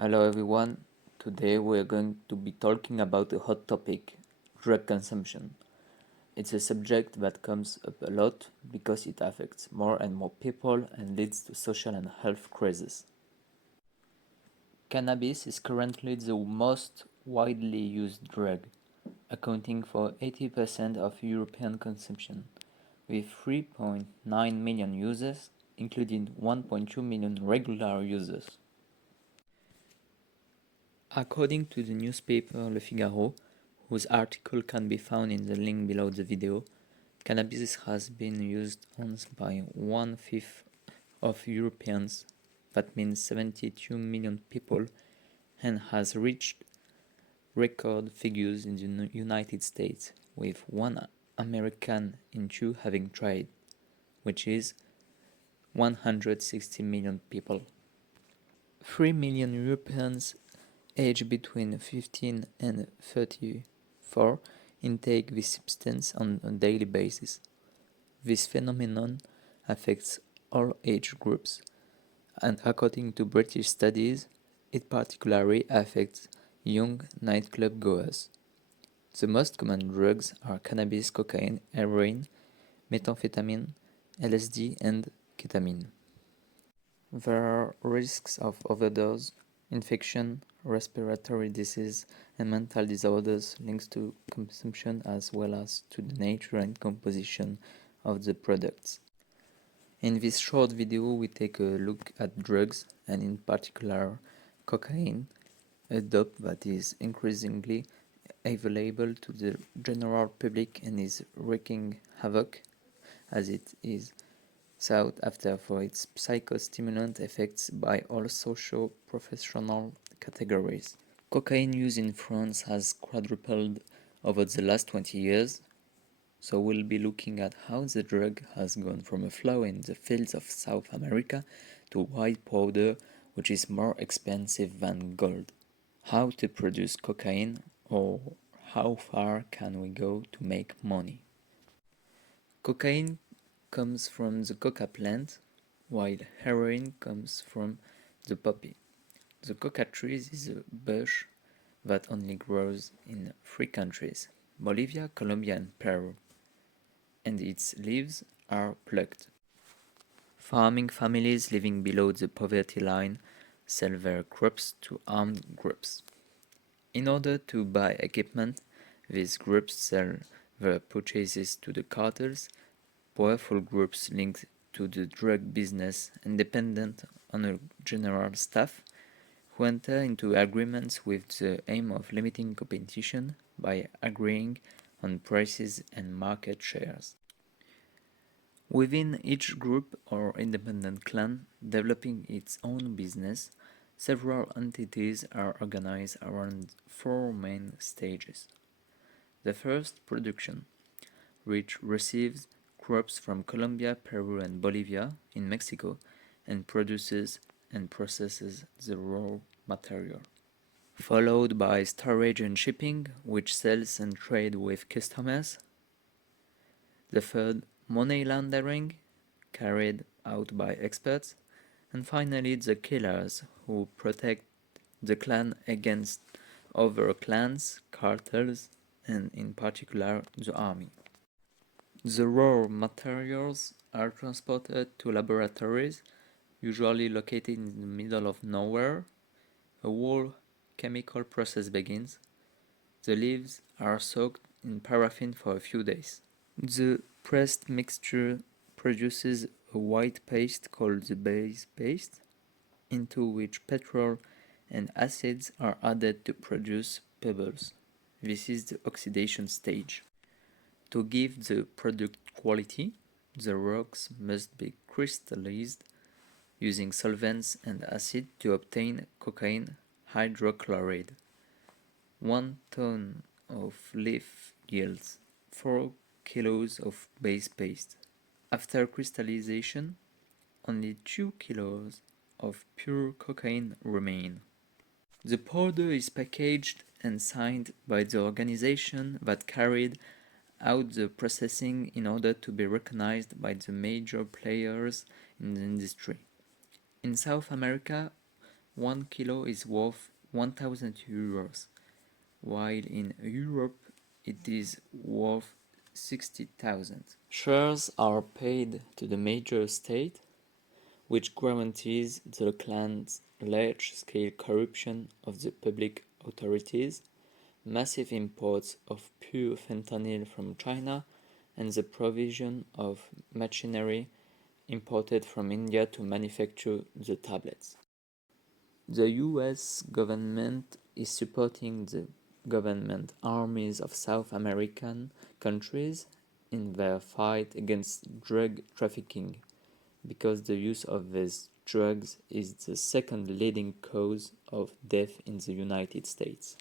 Hello everyone. Today we are going to be talking about a hot topic, drug consumption. It's a subject that comes up a lot because it affects more and more people and leads to social and health crises. Cannabis is currently the most widely used drug, accounting for 80% of European consumption, with 3.9 million users, including 1.2 million regular users. According to the newspaper Le Figaro, whose article can be found in the link below the video, cannabis has been used only by one-fifth of Europeans, that means 72 million people, and has reached record figures in the United States, with one American in two having tried, which is 160 million people. 3 million Europeans aged between 15 and 34 intake this substance on a daily basis. This phenomenon affects all age groups, and according to British studies, it particularly affects young nightclub goers. The most common drugs are cannabis, cocaine, heroin, methamphetamine, LSD, and ketamine. There are risks of overdose, infection, respiratory disease, and mental disorders linked to consumption as well as to the nature and composition of the products. In this short video we take a look at drugs and in particular cocaine, a dope that is increasingly available to the general public and is wreaking havoc as it is sought after for its psychostimulant effects by all socio-professional categories. Cocaine use in France has quadrupled over the last 20 years, so we'll be looking at how the drug has gone from a flower in the fields of South America to white powder, which is more expensive than gold. How to produce cocaine, or how far can we go to make money? Cocaine comes from the coca plant, while heroin comes from the poppy. The coca tree is a bush that only grows in 3 countries, Bolivia, Colombia and Peru, and its leaves are plucked. Farming families living below the poverty line sell their crops to armed groups. In order to buy equipment, these groups sell their purchases to the cartels, powerful groups linked to the drug business and dependent on a general staff, who enter into agreements with the aim of limiting competition by agreeing on prices and market shares. Within each group or independent clan developing its own business, several entities are organized around 4 main stages. The first, production, which receives crops from Colombia, Peru and Bolivia in Mexico and produces and processes the raw material. Followed by storage and shipping, which sells and trade with customers. The third, money laundering, carried out by experts. And finally, the killers, who protect the clan against other clans, cartels, and in particular the army. The raw materials are transported to laboratories, usually located in the middle of nowhere. A whole chemical process begins. The leaves are soaked in paraffin for a few days. The pressed mixture produces a white paste called the base paste, into which petrol and acids are added to produce pebbles. This is the oxidation stage. To give the product quality, the rocks must be crystallized using solvents and acid to obtain cocaine hydrochloride. 1 ton of leaf yields 4 kilos of base paste. After crystallization, only 2 kilos of pure cocaine remain. The powder is packaged and signed by the organization that carried out the processing in order to be recognized by the major players in the industry. In South America, 1 kilo is worth 1000 euros, while in Europe it is worth 60,000. Shares are paid to the major state, which guarantees the clan's large-scale corruption of the public authorities, massive imports of pure fentanyl from China, and the provision of machinery imported from India to manufacture the tablets. The US government is supporting the government armies of South American countries in their fight against drug trafficking, because the use of these drugs is the second leading cause of death in the United States.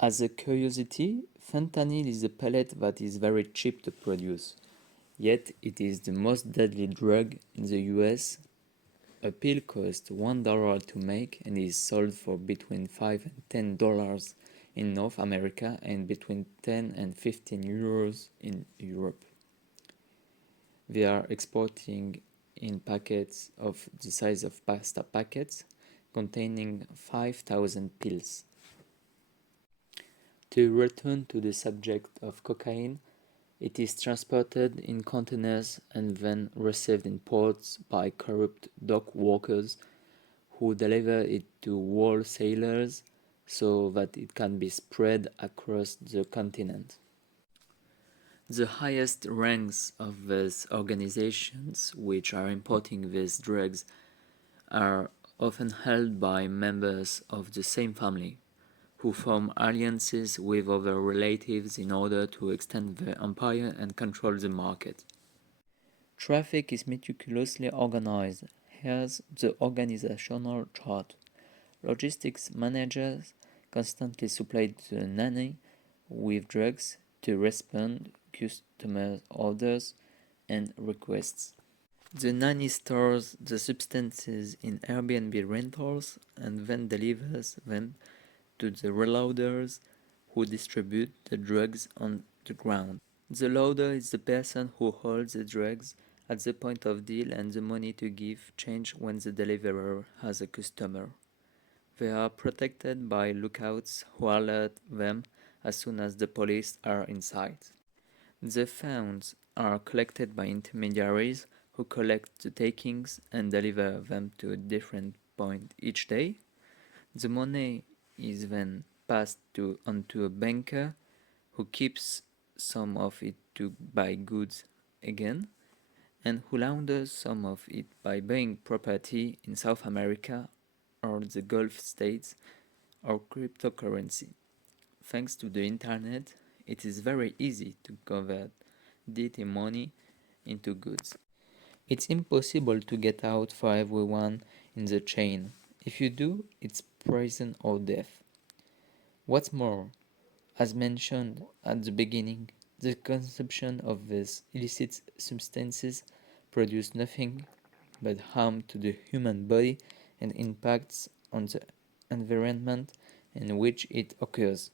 As a curiosity, fentanyl is a pellet that is very cheap to produce, yet it is the most deadly drug in the US. A pill costs $1 to make and is sold for between $5 and $10 in North America and between 10 and 15 euros in Europe. They are exporting in packets of the size of pasta packets containing 5,000 pills. To return to the subject of cocaine, it is transported in containers and then received in ports by corrupt dock workers who deliver it to wholesalers so that it can be spread across the continent. The highest ranks of these organizations which are importing these drugs are often held by members of the same family, who form alliances with other relatives in order to extend their empire and control the market. Traffic is meticulously organized. Here's the organizational chart. Logistics managers constantly supply the nanny with drugs to respond customer orders and requests. The nanny stores the substances in Airbnb rentals and then delivers them to the reloaders who distribute the drugs on the ground. The loader is the person who holds the drugs at the point of deal and the money to give change when the deliverer has a customer. They are protected by lookouts who alert them as soon as the police are in sight. The funds are collected by intermediaries who collect the takings and deliver them to a different point each day. The money is then passed onto a banker who keeps some of it to buy goods again, and who launders some of it by buying property in South America or the Gulf states or cryptocurrency. Thanks to the internet, it is very easy to convert dirty money into goods. It's impossible to get out for everyone in the chain. If you do, it's prison or death. What's more, as mentioned at the beginning, the consumption of these illicit substances produces nothing but harm to the human body and impacts on the environment in which it occurs.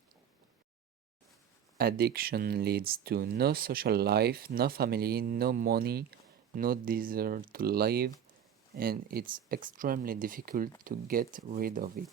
Addiction leads to no social life, no family, no money, no desire to live, and it's extremely difficult to get rid of it.